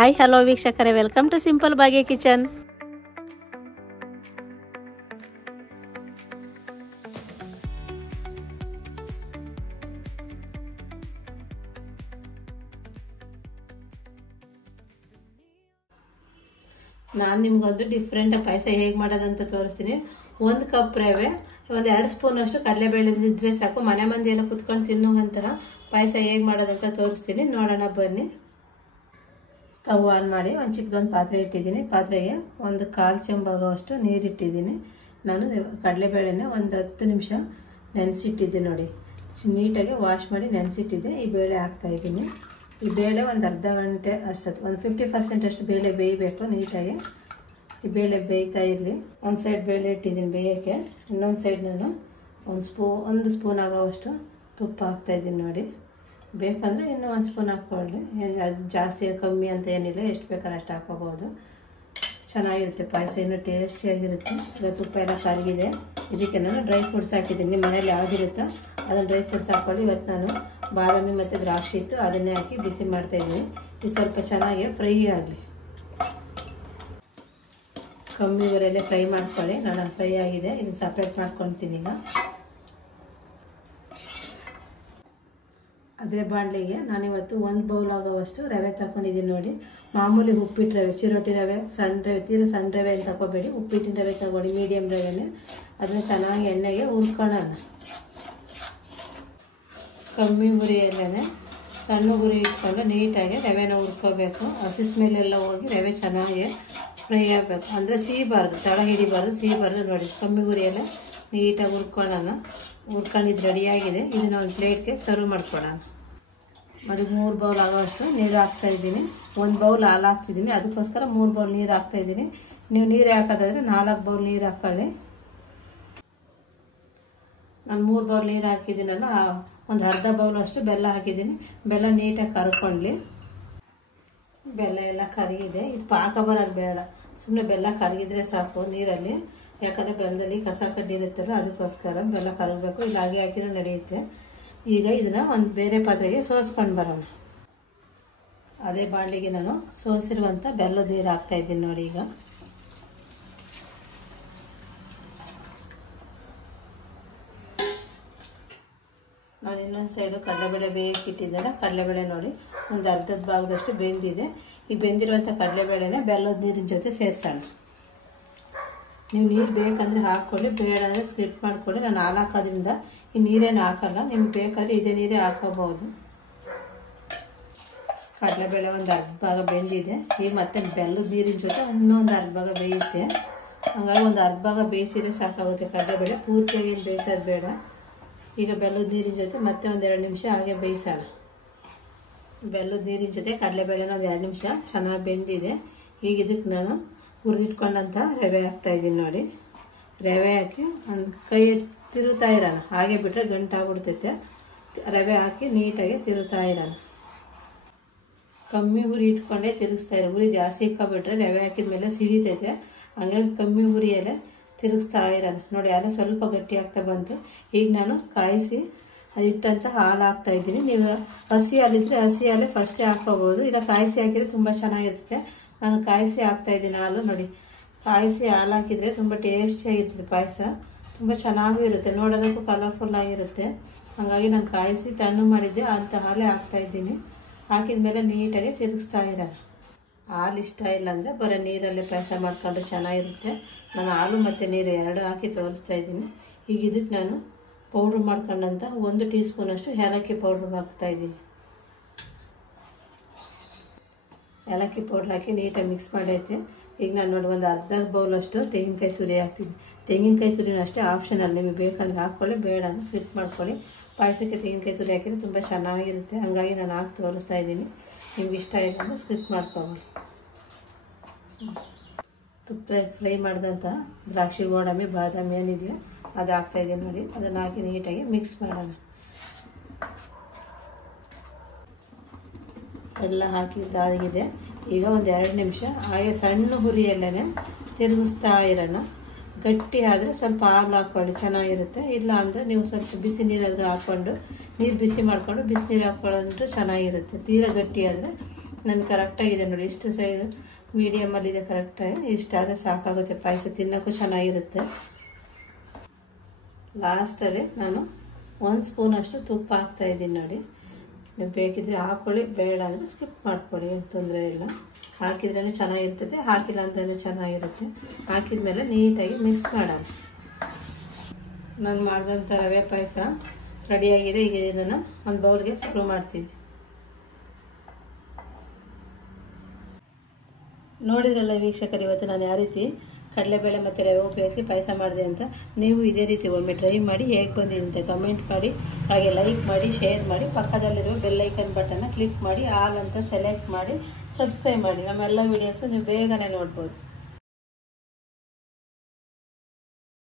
Hi hello ವೀಕ್ಷಕರೇ, welcome to simple Bhagya kitchen. ನಾನು ನಿಮ್ಗೊಂದು ಡಿಫ್ರೆಂಟ್ ಪಾಯಸ ಹೇಗೆ ಮಾಡೋದಂತ ತೋರಿಸ್ತೀನಿ. 1 ಕಪ್ ರವೆ, 2 ಸ್ಪೂನ್ ಅಷ್ಟು ಕಡಲೆಬೇಳೆ ಇದ್ರೆ ಸಾಕು. ಮನೆ ಮಂದಿ ಎಲ್ಲ ಕುತ್ಕೊಂಡು ತಿನ್ನುವಂತಹ ಪಾಯಸ ಹೇಗೆ ಮಾಡೋದಂತ ತೋರಿಸ್ತೀನಿ, ನೋಡೋಣ ಬನ್ನಿ. ಸ್ಟವ್ ಆನ್ ಮಾಡಿ ಒಂದು ಚಿಕ್ಕದೊಂದು ಪಾತ್ರೆ ಇಟ್ಟಿದ್ದೀನಿ. ಪಾತ್ರೆಗೆ 1/4 ಚೆಂಬಾಗುವಷ್ಟು ನೀರಿಟ್ಟಿದ್ದೀನಿ. ನಾನು ಕಡಲೆಬೇಳೆನ ಒಂದು 10 ನಿಮಿಷ ನೆನೆಸಿಟ್ಟಿದ್ದೆ. ನೋಡಿ, ನೀಟಾಗಿ ವಾಶ್ ಮಾಡಿ ನೆನೆಸಿಟ್ಟಿದ್ದೆ. ಈ ಬೇಳೆ ಹಾಕ್ತಾಯಿದ್ದೀನಿ. ಈ ಬೇಳೆ ಒಂದು ಅರ್ಧ ಗಂಟೆ ಅಷ್ಟೊತ್ತು, ಒಂದು 50% ಅಷ್ಟು ಬೇಳೆ ಬೇಯಬೇಕು ನೀಟಾಗಿ. ಈ ಬೇಳೆ ಬೇಯ್ತಾ ಇರಲಿ. ಒಂದು ಸೈಡ್ ಬೇಳೆ ಇಟ್ಟಿದ್ದೀನಿ ಬೇಯೋಕ್ಕೆ. ಇನ್ನೊಂದು ಸೈಡ್ ನಾನು ಒಂದು ಸ್ಪೂನ್ ಆಗೋವಷ್ಟು ತುಪ್ಪ ಹಾಕ್ತಾಯಿದ್ದೀನಿ. ನೋಡಿ, ಬೇಕಂದರೆ ಇನ್ನೂ 1 ಸ್ಪೂನ್ ಹಾಕ್ಕೊಳ್ಳಿ. ಅದು ಜಾಸ್ತಿ ಕಮ್ಮಿ ಅಂತ ಏನಿಲ್ಲ, ಎಷ್ಟು ಬೇಕಾದ್ರೆ ಅಷ್ಟು ಹಾಕೋಬೋದು. ಚೆನ್ನಾಗಿರುತ್ತೆ ಪಾಯಸ, ಇನ್ನೂ ಟೇಸ್ಟಿಯಾಗಿರುತ್ತೆ. ಈಗ ತುಪ್ಪ ಎಲ್ಲ ಕರಗಿದೆ. ಇದಕ್ಕೆ ನಾನು ಡ್ರೈ ಫ್ರೂಟ್ಸ್ ಹಾಕಿದ್ದೀನಿ. ನಿಮ್ಮ ಮನೇಲಿ ಯಾವುದಿರುತ್ತೋ ಅದನ್ನು ಡ್ರೈ ಫ್ರೂಟ್ಸ್ ಹಾಕ್ಕೊಳ್ಳಿ. ಇವತ್ತು ನಾನು ಬಾದಾಮಿ ಮತ್ತು ದ್ರಾಕ್ಷಿ ಇತ್ತು, ಅದನ್ನೇ ಹಾಕಿ ಬಿಸಿ ಮಾಡ್ತಾಯಿದ್ದೀನಿ. ಇದು ಸ್ವಲ್ಪ ಚೆನ್ನಾಗಿ ಫ್ರೈ ಆಗಲಿ. ಕಮ್ಮಿ ಉರಿಯಲ್ಲೇ ಫ್ರೈ ಮಾಡ್ಕೊಳ್ಳಿ. ನಾನು ಫ್ರೈ ಆಗಿದೆ, ಇದನ್ನು ಸಪ್ರೇಟ್ ಮಾಡ್ಕೊತೀನಿ. ಈಗ ಅದೇ ಬಾಣಲಿಗೆ ನಾನಿವತ್ತು 1 ಬೌಲ್ ಆಗೋವಷ್ಟು ರವೆ ತಗೊಂಡಿದ್ದೀನಿ. ನೋಡಿ, ಮಾಮೂಲಿ ಉಪ್ಪಿಟ್ಟು ರವೆ, ಚಿರೋಟಿ ರವೆ, ಸಣ್ಣ ರವೆ, ತೀರ ಸಣ್ಣ ರವೆ ಅಂತ ತಗೋಬೇಡಿ. ಉಪ್ಪಿಟ್ಟಿನ ರವೆ ತಗೊಳ್ಳಿ, ಮೀಡಿಯಮ್ ರವೆನೇ. ಅದನ್ನ ಚೆನ್ನಾಗಿ ಎಣ್ಣೆಗೆ ಹುರ್ಕೊಳ್ಳೋಣ. ಕಮ್ಮಿ ಉರಿಯಲ್ಲೇ ಸಣ್ಣ ಉರಿ ಇಟ್ಕೊಂಡು ನೀಟಾಗಿ ರವೆನ ಹುರ್ಕೋಬೇಕು. ಹಸಿ ಸ್ಮೆಲ್ಲೆಲ್ಲ ಹೋಗಿ ರವೆ ಚೆನ್ನಾಗಿ ಫ್ರೈ ಆಗಬೇಕು. ಅಂದರೆ ಸಿಹಿಬಾರ್ದು, ತಳ ಹಿಡಿಬಾರ್ದು, ಸಿಹಿಬಾರ್ದು. ನೋಡಿ, ಕಮ್ಮಿ ಉರಿಯಲ್ಲೇ ನೀಟಾಗಿ ಹುರ್ಕೊಳ್ಳೋಣ. ಹುರ್ಕೊಂಡಿದ್ದು ರೆಡಿಯಾಗಿದೆ. ಇದನ್ನ ಒಂದು ಪ್ಲೇಟ್ಗೆ ಸರ್ವ್ ಮಾಡ್ಕೊಳ್ಳೋಣ. ನೋಡಿ, 3 ಬೌಲ್ ಆಗೋವಷ್ಟು ನೀರು ಹಾಕ್ತಾಯಿದ್ದೀನಿ. 1 ಬೌಲ್ ಹಾಲು ಹಾಕ್ತಿದ್ದೀನಿ, ಅದಕ್ಕೋಸ್ಕರ 3 ಬೌಲ್ ನೀರು ಹಾಕ್ತಾಯಿದ್ದೀನಿ. ನೀವು ನೀರು ಹಾಕೋದಾದರೆ 4 ಬೌಲ್ ನೀರು ಹಾಕ್ಕೊಳ್ಳಿ. ನಾನು 3 ಬೌಲ್ ನೀರು ಹಾಕಿದ್ದೀನಲ್ಲ, ಒಂದು ಅರ್ಧ ಬೌಲ್ ಅಷ್ಟು ಬೆಲ್ಲ ಹಾಕಿದ್ದೀನಿ. ಬೆಲ್ಲ ನೀಟಾಗಿ ಕರ್ಕೊಳ್ಳಿ. ಬೆಲ್ಲ ಎಲ್ಲ ಕರಗಿದೆ. ಇದು ಪಾಕ ಬರೋದು ಬೇಡ, ಸುಮ್ಮನೆ ಬೆಲ್ಲ ಕರಗಿದ್ರೆ ಸಾಕು ನೀರಲ್ಲಿ. ಯಾಕಂದರೆ ಬೆಲ್ಲದಲ್ಲಿ ಕಸ ಕಡ್ಡಿ ಇರುತ್ತಲ್ಲ, ಅದಕ್ಕೋಸ್ಕರ ಬೆಲ್ಲ ಕರಗಬೇಕು. ಇಲ್ಲ ಹಾಗೆ ಹಾಕಿದ್ರೆ ನಡೆಯುತ್ತೆ. ಈಗ ಇದನ್ನು ಒಂದು ಬೇರೆ ಪಾತ್ರೆಗೆ ಸೋಸ್ಕೊಂಡು ಬರೋಣ. ಅದೇ ಬಾಣಲಿಗೆ ನಾನು ಸೋಸಿರುವಂಥ ಬೆಲ್ಲದ ನೀರು ಹಾಕ್ತಾಯಿದ್ದೀನಿ. ನೋಡಿ, ಈಗ ನಾನು ಇನ್ನೊಂದು ಸೈಡು ಕಡಲೆಬೇಳೆ ಬೇಯಕ್ಕಿಟ್ಟಿದ್ದಾರೆ. ಕಡಲೆಬೇಳೆ ನೋಡಿ, ಒಂದು ಅರ್ಧದ ಭಾಗದಷ್ಟು ಬೆಂದಿದೆ. ಈ ಬೆಂದಿರುವಂಥ ಕಡಲೆಬೇಳೆನ ಬೆಲ್ಲದ ನೀರಿನ ಜೊತೆ ಸೇರಿಸೋಣ. ನೀವು ನೀರು ಬೇಕಂದರೆ ಹಾಕ್ಕೊಳ್ಳಿ, ಬೇಡ ಅಂದರೆ ಸ್ಕಿಪ್ ಮಾಡ್ಕೊಳ್ಳಿ. ನಾನು ಹಾಲು ಹಾಕೋದ್ರಿಂದ ಈ ನೀರೇನು ಹಾಕಲ್ಲ. ನಿಮ್ಗೆ ಬೇಕಾದರೆ ಇದೇ ನೀರೇ ಹಾಕೋಬೋದು. ಕಡಲೆಬೇಳೆ ಒಂದು ಅರ್ಧ ಭಾಗ ಬೆಂದಿದೆ. ಈಗ ಮತ್ತೆ ಬೆಲ್ಲದ ನೀರಿನ ಜೊತೆ ಇನ್ನೊಂದು ಅರ್ಧ ಭಾಗ ಬೇಯುತ್ತೆ. ಹಾಗಾಗಿ ಒಂದು ಅರ್ಧ ಭಾಗ ಬೇಯಿಸಿದ್ರೆ ಸಾಕಾಗುತ್ತೆ. ಕಡಲೆಬೇಳೆ ಪೂರ್ತಿಯಾಗಿ ಏನು ಬೇಯಿಸೋದು ಬೇಡ. ಈಗ ಬೆಲ್ಲದ ನೀರಿನ ಜೊತೆ ಮತ್ತೆ ಒಂದು 2 ನಿಮಿಷ ಹಾಗೆ ಬೇಯಿಸೋಣ. ಬೆಲ್ಲದ ನೀರಿನ ಜೊತೆ ಕಡಲೆಬೇಳೆನ ಒಂದು 2 ನಿಮಿಷ ಚೆನ್ನಾಗಿ ಬೆಂದಿದೆ. ಈಗ ಇದಕ್ಕೆ ನಾನು ಹುರಿದಿಟ್ಕೊಂಡಂಥ ರವೆ ಹಾಕ್ತಾಯಿದ್ದೀನಿ. ನೋಡಿ, ರವೆ ಹಾಕಿ ಒಂದು ಕೈ ತಿರುತ್ತಾ ಇರೋಣ. ಹಾಗೆ ಬಿಟ್ಟರೆ ಗಂಟಾಗ್ಬಿಡ್ತೈತೆ. ರವೆ ಹಾಕಿ ನೀಟಾಗಿ ತಿರುತ್ತಾ ಇರೋಣ. ಕಮ್ಮಿ ಉರಿ ಇಟ್ಕೊಂಡೇ ತಿರುಗಿಸ್ತಾ ಇರೋ. ಉರಿ ಜಾಸ್ತಿ ಇಕ್ಕೊಬಿಟ್ರೆ ರವೆ ಹಾಕಿದ ಮೇಲೆ ಸಿಡಿತೈತೆ. ಹಾಗಾಗಿ ಕಮ್ಮಿ ಉರಿಯಲ್ಲೇ ತಿರುಗಿಸ್ತಾ ಇರೋಣ. ನೋಡಿ, ಅಲ್ಲೇ ಸ್ವಲ್ಪ ಗಟ್ಟಿ ಆಗ್ತಾ ಬಂತು. ಈಗ ನಾನು ಕಾಯಿಸಿ ಇಟ್ಟಂಥ ಹಾಲು ಹಾಕ್ತಾಯಿದ್ದೀನಿ. ನೀವು ಹಸಿ ಹಾಲಿದ್ರೆ ಹಸಿ ಹಾಲೇ ಫಸ್ಟೇ ಹಾಕ್ಕೋಬೋದು. ಇಲ್ಲ ಕಾಯಿಸಿ ಹಾಕಿದರೆ ತುಂಬ ಚೆನ್ನಾಗಿರ್ತದೆ. ನಾನು ಕಾಯಿಸಿ ಹಾಕ್ತಾಯಿದ್ದೀನಿ ಹಾಲು. ನೋಡಿ, ಕಾಯಿಸಿ ಹಾಲು ಹಾಕಿದರೆ ತುಂಬ ಟೇಸ್ಟಿಯಾಗಿರ್ತದೆ ಪಾಯಸ. ತುಂಬ ಚೆನ್ನಾಗೂ ಇರುತ್ತೆ, ನೋಡೋದಕ್ಕೂ ಕಲರ್ಫುಲ್ಲಾಗಿರುತ್ತೆ. ಹಾಗಾಗಿ ನಾನು ಕಾಯಿಸಿ ತಣ್ಣು ಮಾಡಿದ್ದೆ ಅಂಥ ಹಾಲೇ ಹಾಕ್ತಾಯಿದ್ದೀನಿ. ಹಾಕಿದ ಮೇಲೆ ನೀಟಾಗಿ ತಿರುಗಿಸ್ತಾ ಇರೋಣ. ಹಾಲು ಇಷ್ಟ ಇಲ್ಲ ಅಂದರೆ ಬರೀ ನೀರಲ್ಲೇ ಪಾಯಸ ಮಾಡ್ಕೊಂಡ್ರೆ ಚೆನ್ನಾಗಿರುತ್ತೆ. ನಾನು ಹಾಲು ಮತ್ತು ನೀರು 2 ಹಾಕಿ ತೋರಿಸ್ತಾ ಇದ್ದೀನಿ. ಈಗ ಇದಕ್ಕೆ ನಾನು ಪೌಡ್ರ್ ಮಾಡ್ಕೊಂಡಂಥ 1 ಟೀ ಸ್ಪೂನಷ್ಟು ಏಲಕ್ಕಿ ಪೌಡ್ರ್ ಹಾಕ್ತಾಯಿದ್ದೀನಿ. ಏಲಕ್ಕಿ ಪೌಡ್ರ್ ಹಾಕಿ ನೀಟಾಗಿ ಮಿಕ್ಸ್ ಮಾಡೈತೆ. ಈಗ ನಾನು ನೋಡಿ ಒಂದು ಅರ್ಧ ಬೌಲಷ್ಟು ತೆಂಗಿನಕಾಯಿ ತುರಿ ಹಾಕ್ತೀನಿ. ತೆಂಗಿನಕಾಯಿ ತುರಿನ ಅಷ್ಟೇ ಆಪ್ಷನಲ್, ನಿಮಗೆ ಬೇಕಂದ್ರೆ ಹಾಕ್ಕೊಳ್ಳಿ, ಬೇಡ ಅಂದರೆ ಸ್ಕಿಪ್ ಮಾಡ್ಕೊಳ್ಳಿ. ಪಾಯಸಕ್ಕೆ ತೆಂಗಿನಕಾಯಿ ತುರಿ ಹಾಕಿದ್ರೆ ತುಂಬ ಚೆನ್ನಾಗಿರುತ್ತೆ. ಹಾಗಾಗಿ ನಾನು ಹಾಕಿ ತೋರಿಸ್ತಾ ಇದ್ದೀನಿ. ನಿಮ್ಗೆ ಇಷ್ಟ ಇಲ್ಲ ಅಂದರೆ ಸ್ಕಿಪ್ ಮಾಡ್ಕೊಳ್ಳಿ. ತುಪ್ಪ ಫ್ರೈ ಮಾಡಿದಂಥ ದ್ರಾಕ್ಷಿ, ಗೋಡಂಬಿ, ಬಾದಾಮಿ ಏನಿದೆಯೋ ಅದು ಹಾಕ್ತಾಯಿದ್ದೀನಿ. ನೋಡಿ, ಅದನ್ನು ಹಾಕಿ ನೀಟಾಗಿ ಮಿಕ್ಸ್ ಮಾಡೋಣ. ಎಲ್ಲ ಹಾಕಿದ್ದಾಗಿದೆ. ಈಗ ಒಂದು 2 ನಿಮಿಷ ಹಾಗೆ ಸಣ್ಣ ಹುರಿಯಲ್ಲೇ ತಿರುಗಿಸ್ತಾ ಇರೋಣ. ಗಟ್ಟಿ ಆದರೆ ಸ್ವಲ್ಪ ಹಾಲು ಹಾಕ್ಕೊಳ್ಳಿ, ಚೆನ್ನಾಗಿರುತ್ತೆ. ಇಲ್ಲ ಅಂದರೆ ನೀವು ಸ್ವಲ್ಪ ಬಿಸಿ ನೀರಾದರೂ ಹಾಕ್ಕೊಂಡು, ನೀರು ಬಿಸಿ ಮಾಡಿಕೊಂಡು ಬಿಸಿನೀರು ಹಾಕ್ಕೊಳ್ಳೋದ್ರೆ ಚೆನ್ನಾಗಿರುತ್ತೆ. ತೀರಾ ಗಟ್ಟಿ ಆದರೆ ನನ್ನ ಕರೆಕ್ಟಾಗಿದೆ ನೋಡಿ, ಇಷ್ಟು ಸೈಜ್ ಮೀಡಿಯಮಲ್ಲಿದೆ ಕರೆಕ್ಟಾಗಿ. ಇಷ್ಟಾದರೆ ಸಾಕಾಗುತ್ತೆ, ಪಾಯಸ ತಿನ್ನೋಕ್ಕೂ ಚೆನ್ನಾಗಿರುತ್ತೆ. ಲಾಸ್ಟಲ್ಲಿ ನಾನು 1 ಸ್ಪೂನಷ್ಟು ತುಪ್ಪ ಹಾಕ್ತಾಯಿದ್ದೀನಿ ನೋಡಿ. ನೀವು ಬೇಕಿದ್ರೆ ಹಾಕ್ಕೊಳ್ಳಿ, ಬೇಡ ಅಂದರೆ ಸ್ಕಿಪ್ ಮಾಡ್ಕೊಳ್ಳಿ, ಏನು ತೊಂದರೆ ಇಲ್ಲ. ಹಾಕಿದ್ರೇ ಚೆನ್ನಾಗಿರ್ತದೆ, ಹಾಕಿಲ್ಲ ಅಂದ್ರೂ ಚೆನ್ನಾಗಿರುತ್ತೆ. ಹಾಕಿದ ಮೇಲೆ ನೀಟಾಗಿ ಮಿಕ್ಸ್ ಮಾಡೋಣ. ನಾನು ಮಾಡಿದಂಥ ರವೆ ಪಾಯಸ ರೆಡಿಯಾಗಿದೆ. ಈಗ ಇದನ್ನು ಒಂದು ಬೌಲ್ಗೆ ಸರ್ವ್ ಮಾಡ್ತೀನಿ. ನೋಡಿದ್ರಲ್ಲ ವೀಕ್ಷಕರು, ಇವತ್ತು ನಾನು ಯಾವ ರೀತಿ ಕಡಲೆಬೇಳೆ ಮತ್ತು ರವೆ ಉಪಯೋಗಿಸಿ ಪಾಯಸ ಮಾಡಿದೆ ಅಂತ. ನೀವು ಇದೇ ರೀತಿ ಒಮ್ಮೆ ಟ್ರೈ ಮಾಡಿ ಹೇಗೆ ಬಂದಿದೆ ಅಂತ ಕಮೆಂಟ್ ಮಾಡಿ, ಹಾಗೆ ಲೈಕ್ ಮಾಡಿ, ಶೇರ್ ಮಾಡಿ, ಪಕ್ಕದಲ್ಲಿರುವ ಬೆಲ್ ಐಕನ್ ಬಟನ್ನ ಕ್ಲಿಕ್ ಮಾಡಿ, ಆಲ್ ಅಂತ ಸೆಲೆಕ್ಟ್ ಮಾಡಿ, ಸಬ್ಸ್ಕ್ರೈಬ್ ಮಾಡಿ. ನಮ್ಮೆಲ್ಲ ವೀಡಿಯೋಸು ನೀವು ಬೇಗನೆ ನೋಡ್ಬೋದು.